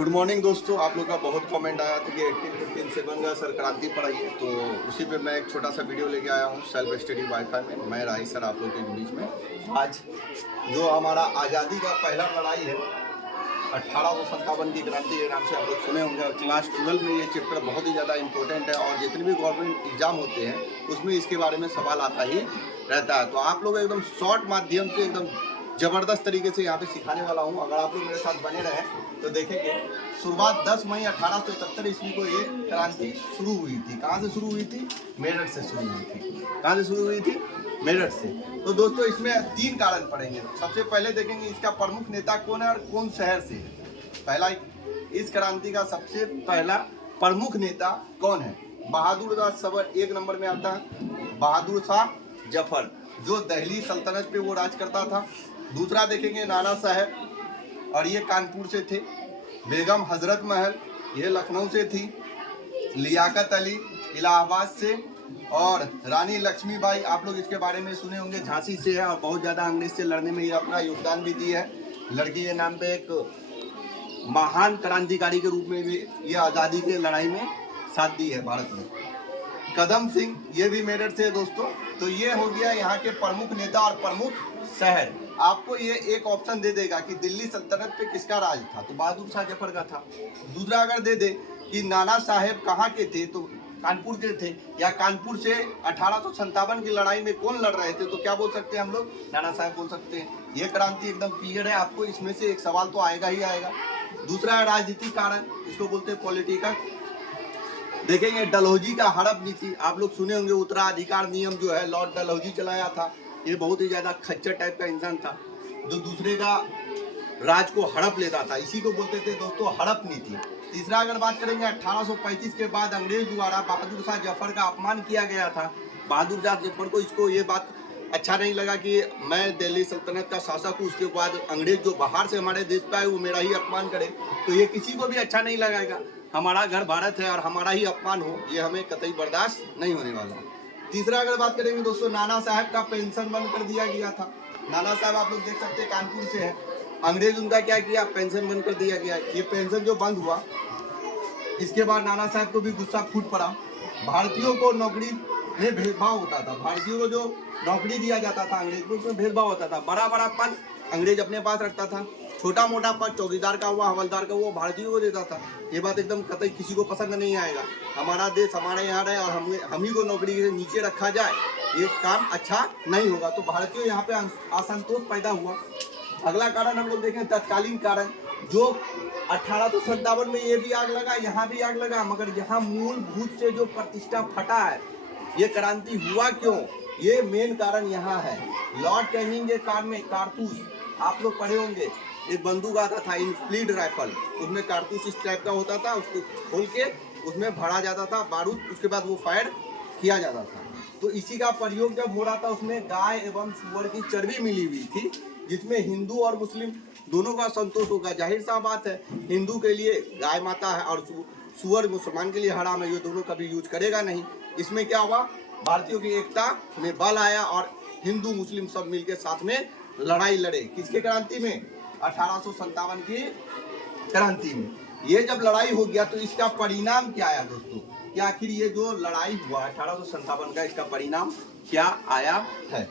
Good morning दोस्तों। आप लोग का बहुत कमेंट आया था कि 1857 का सर क्रांति पढ़ाइए, तो उसी पे मैं एक छोटा सा वीडियो लेके आया हूँ सेल्फ स्टडी वाईफाई में। मैं राही सर आप लोग के बीच में। आज जो हमारा आज़ादी का पहला लड़ाई है 1857 की क्रांति के नाम से आप लोग सुने होंगे। क्लास 12 में ये चैप्टर बहुत ही ज़्यादा इंपॉर्टेंट है और जितने भी गवर्नमेंट एग्जाम होते हैं उसमें इसके बारे में सवाल आता ही रहता है। तो आप लोग एकदम शॉर्ट माध्यम से एकदम ज़बरदस्त तरीके से यहाँ पे सिखाने वाला हूँ। अगर आप लोग मेरे साथ बने रहें तो देखेंगे शुरुआत 10 मई 1871 ईस्वी को ये क्रांति शुरू हुई थी। कहाँ से शुरू हुई थी? मेरठ से शुरू हुई थी। कहाँ से शुरू हुई थी? मेरठ से। तो दोस्तों इसमें 3 कारण पढ़ेंगे। सबसे पहले देखेंगे इसका प्रमुख नेता कौन है और कौन शहर से है। पहला, इस क्रांति का सबसे पहला प्रमुख नेता कौन है? बहादुर शाह सबर 1 नंबर में आता है। बहादुर शाह जफर जो दिल्ली सल्तनत पे वो राज करता था। दूसरा देखेंगे नाना साहब, और ये कानपुर से थे। बेगम हजरत महल ये लखनऊ से थी। लियाकत अली इलाहाबाद से। और रानी लक्ष्मीबाई आप लोग इसके बारे में सुने होंगे, झांसी से है और बहुत ज़्यादा अंग्रेज से लड़ने में ये अपना योगदान भी दी है। लड़की के नाम पे एक महान क्रांतिकारी के रूप में भी ये आज़ादी के लड़ाई में साथ दी है भारत में। कदम सिंह ये भी मेरठ से है दोस्तों। तो ये हो गया यहाँ के प्रमुख नेता और प्रमुख शहर। आपको ये एक ऑप्शन दे देगा कि दिल्ली सल्तनत पे किसका राज था, तो बहादुर शाह जफर का था। दूसरा अगर दे दे कि नाना साहेब कहाँ के थे, तो कानपुर के थे। या कानपुर से 1857 की लड़ाई में कौन लड़ रहे थे, तो क्या बोल सकते हैं हम लोग? नाना साहेब बोल सकते हैं। ये क्रांति एकदम क्लियर है। आपको इसमें से एक सवाल तो आएगा ही आएगा। दूसरा है राजनीतिक कारण, इसको बोलते हैं पॉलिटिकल। देखेंगे डलहौजी का हड़प नीति आप लोग सुने होंगे। उत्तराधिकार नियम जो है लॉर्ड डलहौजी चलाया था। ये बहुत ही ज़्यादा खच्चर टाइप का इंसान था जो दूसरे का राज को हड़प लेता था। इसी को बोलते थे दोस्तों हड़प नीति। तीसरा अगर बात करेंगे 1835 के बाद अंग्रेज द्वारा बहादुर शाह जफर का अपमान किया गया था। बहादुर शाह जफर को इसको ये बात अच्छा नहीं लगा कि मैं दिल्ली सल्तनत का शासक हूँ, उसके बाद अंग्रेज जो बाहर से हमारे देश पे आए वो मेरा ही अपमान करे, तो ये किसी को भी अच्छा नहीं लगेगा। हमारा घर भारत है और हमारा ही अपमान हो, ये हमें कतई बर्दाश्त नहीं होने वाला। तीसरा अगर बात करेंगे दोस्तों, नाना साहब का पेंशन बंद कर दिया गया था। नाना साहब आप लोग देख सकते हैं कानपुर से है। अंग्रेज उनका क्या किया? पेंशन बंद कर दिया गया। ये पेंशन जो बंद हुआ इसके बाद नाना साहब को भी गुस्सा फूट पड़ा। भारतीयों को नौकरी में भेदभाव होता था। भारतीयों को जो नौकरी दिया जाता था अंग्रेज को, उसमें भेदभाव होता था। बड़ा बड़ा पद अंग्रेज अपने पास रखता था, छोटा मोटा पद चौकीदार का हुआ, हवलदार का हुआ, भारतीयों को देता था। ये बात एकदम कतई किसी को पसंद नहीं आएगा। हमारा देश हमारे यहाँ रहे और हम ही को नौकरी के नीचे रखा जाए, ये काम अच्छा नहीं होगा। तो भारतीयों यहाँ पे असंतोष पैदा हुआ। अगला कारण हम लोग देखें तत्कालीन कारण, जो 1857 में ये भी आग लगा, यहाँ भी आग लगा, मगर यहाँ मूलभूत से जो प्रतिष्ठा फटा है, ये क्रांति हुआ क्यों, ये मेन कारण यहाँ है। लॉर्ड कैनिंग के कार में कारतूस आप लोग पढ़े होंगे। एक बंदूक आता था इनफ्लीड राइफल, उसमें कारतूस इस टाइप का होता था, उसको खोल के उसमें भरा जाता था बारूद, उसके बाद वो फायर किया जाता था। तो इसी का प्रयोग जब हो रहा था उसमें गाय एवं सुअर की चर्बी मिली हुई थी, जिसमें हिंदू और मुस्लिम दोनों का संतोष होगा। जाहिर सा बात है हिंदू के लिए गाय माता है और सुअर मुसलमान के लिए हराम है, ये दोनों कभी यूज करेगा नहीं। इसमें क्या हुआ? भारतीयों की एकता में बल आया और हिंदू मुस्लिम सब मिलकर साथ में लड़ाई लड़े। किसके क्रांति में? 1857 की क्रांति में। ये जब लड़ाई हो गया तो इसका परिणाम क्या आया दोस्तों? कि आखिर ये जो लड़ाई हुआ 1857 का, इसका परिणाम क्या आया है?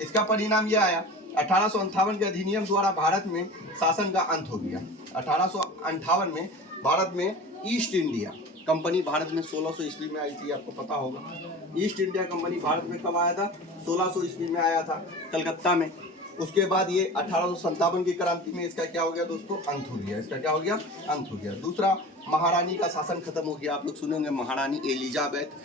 इसका परिणाम यह आया 1858 के अधिनियम द्वारा भारत में शासन का अंत हो गया। 1858 में भारत में ईस्ट इंडिया कंपनी भारत में 1600 ईस्वी में आई थी, आपको पता होगा। ईस्ट इंडिया कंपनी भारत में कब आया था? 1600 ईस्वी में आया था कलकत्ता में। उसके बाद ये 1857 की क्रांति में इसका क्या हो गया दोस्तों? अंत हो गया। इसका क्या हो गया? अंत हो गया। दूसरा, महारानी का शासन खत्म हो गया। आप लोग सुने होंगे महारानी एलिजाबेथ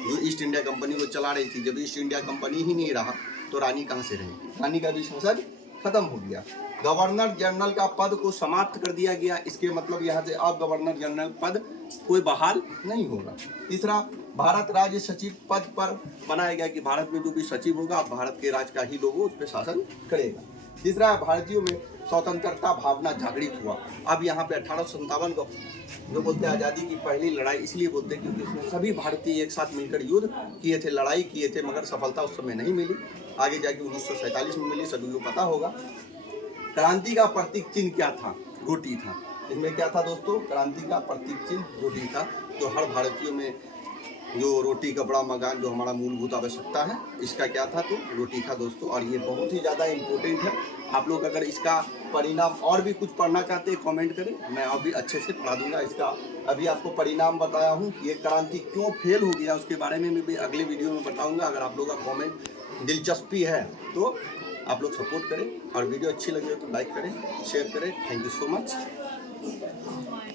जो ईस्ट इंडिया कंपनी को चला रही थी। जब ईस्ट इंडिया कंपनी ही नहीं रहा तो रानी कहाँ से रहेगी? रानी का भी शासन खत्म हो गया। गवर्नर जनरल का पद को समाप्त कर दिया गया। इसके मतलब यहाँ से अब गवर्नर जनरल पद कोई बहाल नहीं होगा। तीसरा, भारत राज्य सचिव पद पर बनाया गया कि भारत में जो भी सचिव होगा अब भारत के राज्य का ही लोग उस पर शासन करेगा। तीसरा, भारतीयों में स्वतंत्रता भावना जागृत हुआ। अब यहाँ पे 1857 को जो बोलते हैं आज़ादी की पहली लड़ाई इसलिए बोलते हैं क्योंकि इसमें सभी भारतीय एक साथ मिलकर युद्ध किए थे, लड़ाई किए थे, मगर सफलता उस समय नहीं मिली। आगे जाके 1947 में मिली, सभी को पता होगा। क्रांति का प्रतीक चिन्ह क्या था? रोटी था। इसमें क्या था दोस्तों, क्रांति का प्रतीक चिन्ह रोटी था, जो हर भारतीयों में जो रोटी कपड़ा मकान जो हमारा मूलभूत आवश्यकता है, इसका क्या था, तो रोटी था दोस्तों। और ये बहुत ही ज़्यादा इम्पोर्टेंट है। आप लोग अगर इसका परिणाम और भी कुछ पढ़ना चाहते हैं कमेंट करें, मैं अभी अच्छे से पढ़ा दूंगा। इसका अभी आपको परिणाम बताया हूँ कि ये क्रांति क्यों फेल हो गया, उसके बारे में मैं भी अगले वीडियो में बताऊँगा। अगर आप लोग का कॉमेंट दिलचस्पी है तो आप लोग सपोर्ट करें, और वीडियो अच्छी लगी हो तो लाइक करें, शेयर करें। Thank you so much.